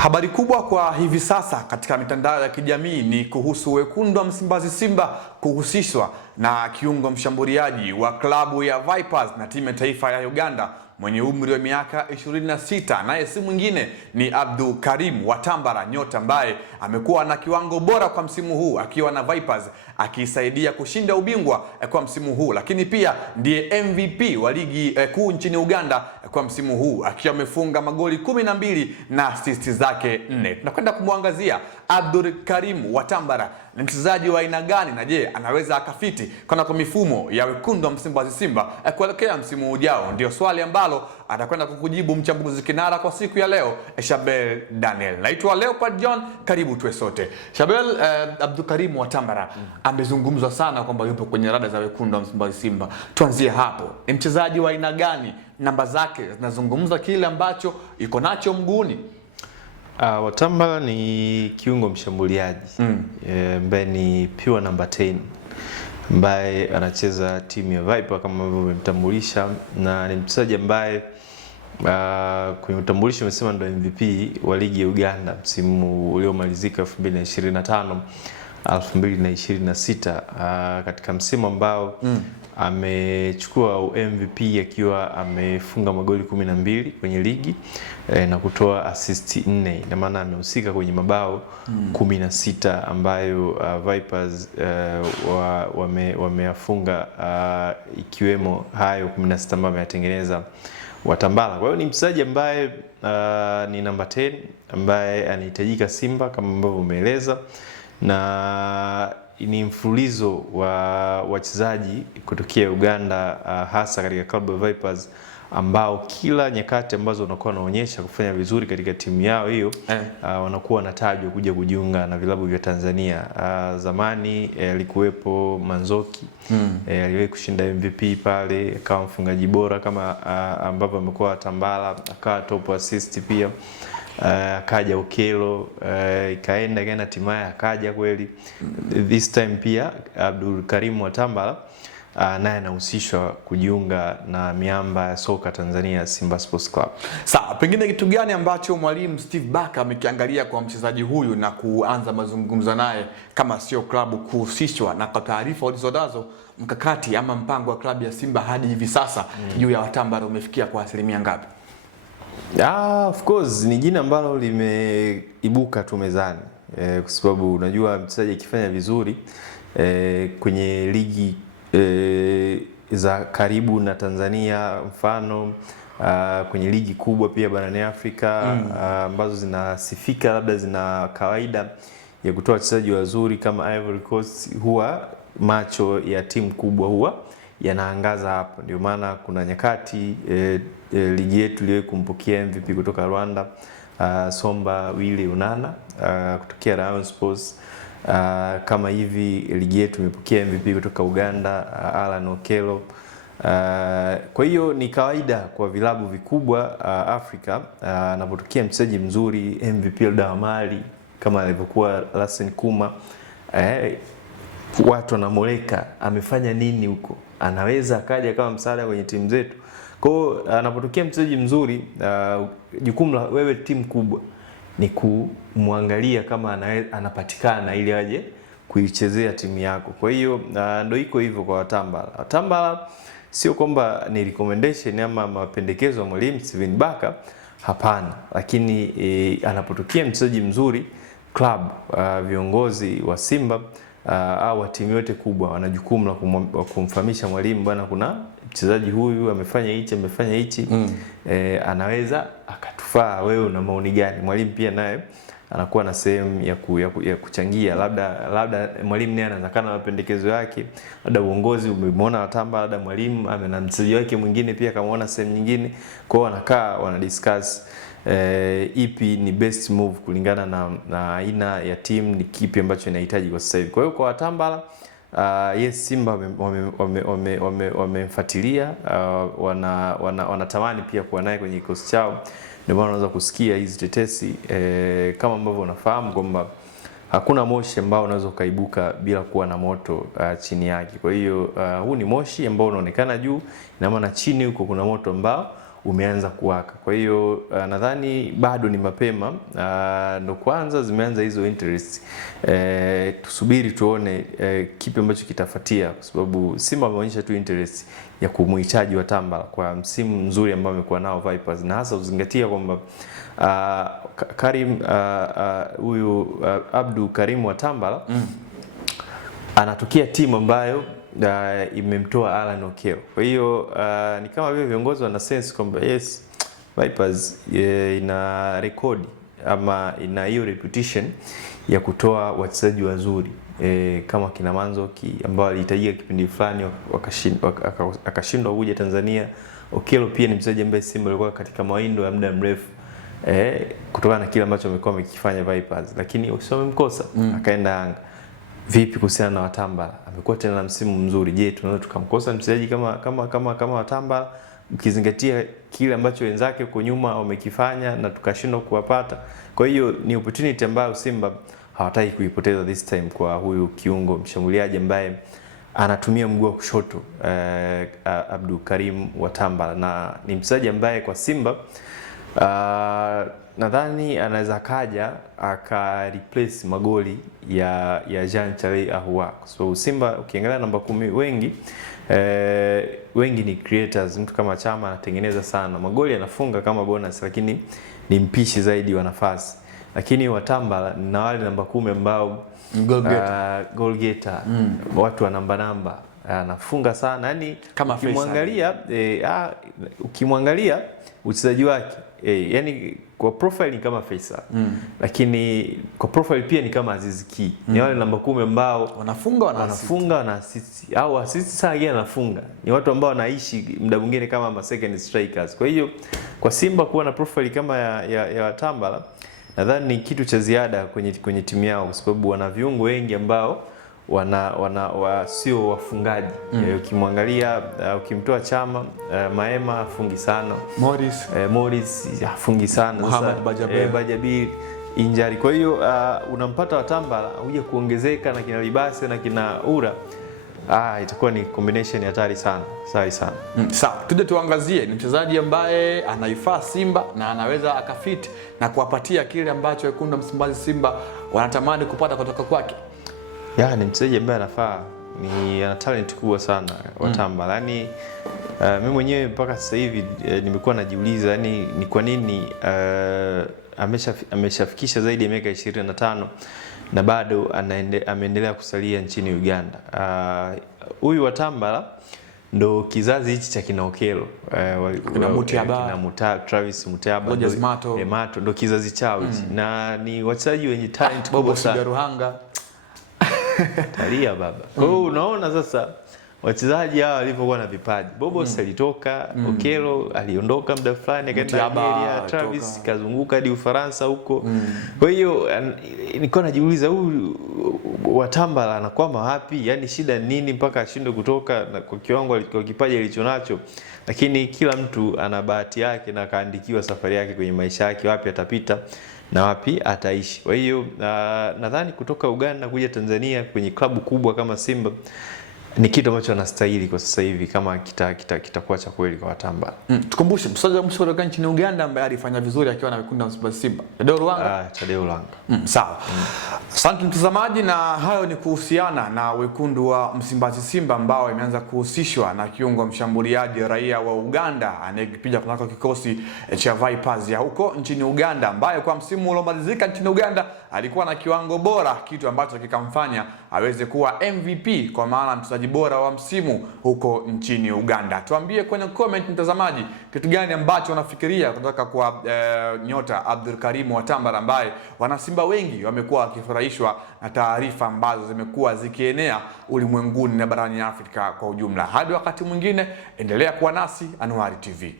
Habari kubwa kwa hivi sasa katika mitandao ya kijamii ni kuhusu wekundu wa Msimbazi Simba kuhusishwa na kiungo mshambuliaji wa klabu ya Vipers na timu ya taifa ya Uganda mwenye umri wa miaka 26, naye si mwingine ni Abdul Karim Watambara, nyota ambaye amekuwa na kiwango bora kwa msimu huu akiwa na Vipers akisaidia kushinda ubingwa kwa msimu huu, lakini pia ndiye MVP wa ligi kuu nchini Uganda kwa msimu huu akiwa amefunga magoli 12 na assist zake 4. Tunakwenda kumwangazia Abdul Karim Watambara ni mchezaji wa aina gani, na je, anaweza akafiti kwa mifumo ya wekundu wa Msimbazi Simba kuelekea msimu ujao? Ndio swali ambalo atakwenda kukujibu mchambuzi kinara kwa siku ya leo, Shabel Daniel. Naitwa Leopard John, karibu tuwe sote. Shabel, Abdul Karim Watambara amezungumzwa sana kwamba yupo kwenye rada za wekundu wa Msimbazi Simba. Tuanzie hapo, ni mchezaji wa aina gani? Namba zake zinazungumza kile ambacho iko nacho mguuni. Watambara ni kiungo mshambuliaji ambaye ni pure number 10 ambaye anacheza timu ya Viper kama ambavyo umemtambulisha, na ni mchezaji ambaye kwenye utambulisho umesema ndo MVP wa ligi ya Uganda msimu uliomalizika 2025 2026, katika msimu ambao amechukua MVP akiwa amefunga magoli 12 kwenye ligi na kutoa assist 4. Ina maana amehusika kwenye mabao 16 ambayo Vipers wameyafunga, ikiwemo hayo 16 ambayo ameyatengeneza Watambara. Kwa hiyo ni mchezaji ambaye ni namba 10 ambaye anahitajika Simba kama ambavyo umeeleza, na ni mfululizo wa wachezaji kutokea Uganda, hasa katika klabu ya Vipers ambao kila nyakati ambazo wanakuwa wanaonyesha kufanya vizuri katika timu yao hiyo wanakuwa wanatajwa kuja kujiunga na vilabu vya Tanzania. Zamani alikuwepo Manzoki, aliwahi kushinda MVP pale, akawa mfungaji bora kama ambavyo amekuwa Watambara, akawa top assist pia. Akaja Okelo, ikaenda hatimaye akaja kweli. This time pia Abdul Karim Watambara naye anahusishwa kujiunga na miamba ya soka Tanzania, Simba Sports Club. Sawa, pengine kitu gani ambacho mwalimu Steve Barker amekiangalia kwa mchezaji huyu na kuanza mazungumzo naye kama sio klabu kuhusishwa? Na kwa taarifa ulizonazo, mkakati ama mpango wa klabu ya Simba hadi hivi sasa juu ya Watambara umefikia kwa asilimia ngapi? Of course ni jina ambalo limeibuka tu mezani, kwa sababu unajua mchezaji akifanya vizuri kwenye ligi za karibu na Tanzania, mfano kwenye ligi kubwa pia barani Afrika ambazo zinasifika labda zina kawaida ya kutoa wachezaji wazuri kama Ivory Coast, huwa macho ya timu kubwa huwa yanaangaza hapo. Ndio maana kuna nyakati ligi yetu iliwahi kumpokea MVP kutoka Rwanda, Somba Willy Unana kutokea Rayon Sports. Kama hivi ligi yetu imepokea MVP kutoka Uganda, Alan Okelo. Kwa hiyo ni kawaida kwa vilabu vikubwa Afrika, anapotokea mchezaji mzuri MVP wa Mali kama alivyokuwa Lassen Kuma, watu wanamoleka amefanya nini huko, anaweza akaja kama msaada kwenye timu zetu. Kwa hiyo anapotokea mchezaji mzuri, jukumu la wewe timu kubwa ni kumwangalia kama anapatikana ili aje kuichezea timu yako. Kwa hiyo ndio iko hivyo kwa Watambara. Watambara sio kwamba ni recommendation ama mapendekezo ya mwalimu Steven Barker, hapana, lakini anapotokea mchezaji mzuri club, viongozi wa Simba au timu yote kubwa wana jukumu la kumfahamisha mwalimu, bwana, kuna mchezaji huyu amefanya hichi anaweza akatufaa, wewe una maoni gani? Mwalimu pia naye anakuwa na sehemu ya kuchangia, labda mwalimu naye anataka na mapendekezo yake, labda uongozi umemwona Watambara, labda mwalimu amena mchezaji wake mwingine pia kamaona sehemu nyingine, kwa hiyo wanakaa wana discuss ipi ni best move kulingana na aina ya timu, ni kipi ambacho inahitaji kwa sasa hivi. Kwa hiyo kwa Watambara, yes, Simba wamemfuatilia, wanatamani pia kuwa naye kwenye kikosi chao. Ndio maana unaweza kusikia hizi tetesi, kama ambavyo unafahamu kwamba hakuna moshi ambao unaweza kaibuka bila kuwa na moto chini yake. Kwa hiyo huu ni moshi ambao unaonekana juu, na maana chini huko kuna moto ambao umeanza kuwaka. Kwa hiyo nadhani bado ni mapema, ndo kwanza zimeanza hizo interest. Tusubiri tuone kipi ambacho kitafuatia, kwa sababu Simba wameonyesha tu interest ya kumhitaji Watambala kwa msimu mzuri ambao amekuwa nao Vipers, na hasa uzingatia kwamba Karim huyu Abdu Karim Watambala anatokea timu ambayo imemtoa Alan Okello. Kwa hiyo ni kama vile viongozi wana sense kwamba yes, Vipers ina rekodi ama ina hiyo reputation ya kutoa wachezaji wazuri kama kina Manzoki ambao alihitajika kipindi fulani akashindwa kuja Tanzania. Okello pia ni mchezaji ambaye Simba alikuwa katika mawindo ya muda mrefu kutokana na kile ambacho amekuwa amekifanya Vipers, lakini wamemkosa akaenda Yanga. Vipi kuhusiana na Watambala? Amekuwa tena na msimu mzuri. Je, tunaweza tukamkosa mchezaji kama Watambala ukizingatia kile ambacho wenzake huko nyuma wamekifanya na tukashindwa kuwapata? Kwa hiyo ni opportunity ambayo Simba hawataki kuipoteza this time kwa huyu kiungo mshambuliaji ambaye anatumia mguu wa kushoto, Abdu Karim Watambala, na ni mchezaji ambaye kwa Simba nadhani anaweza kaja aka replace magoli ya Jean Charles Ahoua, kwa sababu Simba ukiangalia namba 10 wengi ni creators. Mtu kama Chama anatengeneza sana magoli, anafunga kama bonus, lakini ni mpishi zaidi wa nafasi. Lakini Watambala na wale namba 10 ambao goal getter, watu wa namba anafunga sana, yani kama ukimwangalia uchezaji wake yani kwa profile ni kama Faisal, lakini kwa profile pia ni kama Aziz Ki. Ni wale namba 10 ambao wanafunga na assist, au assist saa yeye anafunga. Ni watu ambao wanaishi muda mwingine kama second strikers. Kwa hiyo kwa Simba kuwa na profile kama ya Watambala nadhani ni kitu cha ziada kwenye timu yao, kwa sababu wana viungo wengi ambao sio wafungaji. Ukimwangalia ukimtoa Chama, Maema afungi sana, Morris afungi sana, Mohamed Bajaber injury. Kwa hiyo unampata Watambala huja kuongezeka na kina Libase na kina Ura, itakuwa ni combination hatari sana, sawa sana. Sawa, tuje tuangazie ni mchezaji ambaye anaifaa Simba na anaweza akafit na kuwapatia kile ambacho wekundu wa Msimbazi Simba wanatamani kupata kutoka kwake. Ni mchezaji ambaye anafaa, ana talent kubwa sana Watambala. Yani mimi mwenyewe mpaka sasa hivi nimekuwa najiuliza ni kwa nini ameshafikisha zaidi ya miaka 25 na bado ameendelea kusalia nchini Uganda. Huyu Watambala ndo kizazi hichi cha kina Okello, Travis Mutiaba, Mato ndo kizazi chao hichi, na ni wachezaji wenye talent kubwa sana. Ruhanga talia baba. Kwa hiyo unaona sasa wachezaji hawa walivyokuwa na vipaji. Bobos alitoka, Okello aliondoka muda fulani akaenda Nigeria, Travis kazunguka hadi Ufaransa huko. Kwa hiyo nilikuwa najiuliza huyu Watambala anakwama wapi? Yani shida nini mpaka ashinde kutoka na kwa kiwango kwa kipaji alichonacho? Lakini kila mtu ana bahati yake na kaandikiwa safari yake kwenye maisha yake, wapi atapita na wapi ataishi. Kwa hiyo nadhani kutoka Uganda kuja Tanzania kwenye klabu kubwa kama Simba ni kitu ambacho anastahili kwa sasa hivi kama kitakuwa cha kweli kwa Watambala. Tukumbushe mchezaji wa mwisho kutoka nchini Uganda ambaye alifanya vizuri akiwa na wekundu wa Msimbazi Simba, Tadeo Ruhanga. Sawa. Asante mtazamaji, na hayo ni kuhusiana na wekundu wa Msimbazi Simba ambao imeanza kuhusishwa na kiungo mshambuliaji raia wa Uganda anayepiga kunako kikosi cha Vipers ya huko nchini Uganda, ambaye kwa msimu uliomalizika nchini Uganda alikuwa na kiwango bora, kitu ambacho kikamfanya aweze kuwa MVP kwa maana mchezaji bora wa msimu huko nchini Uganda. Tuambie kwenye comment mtazamaji, kitu gani ambacho unafikiria kutoka kwa nyota Abdul Karim Watambala ambaye wanasimba wengi wamekuwa wakifurahishwa na taarifa ambazo zimekuwa zikienea ulimwenguni na barani Afrika kwa ujumla. Hadi wakati mwingine, endelea kuwa nasi Anuari TV.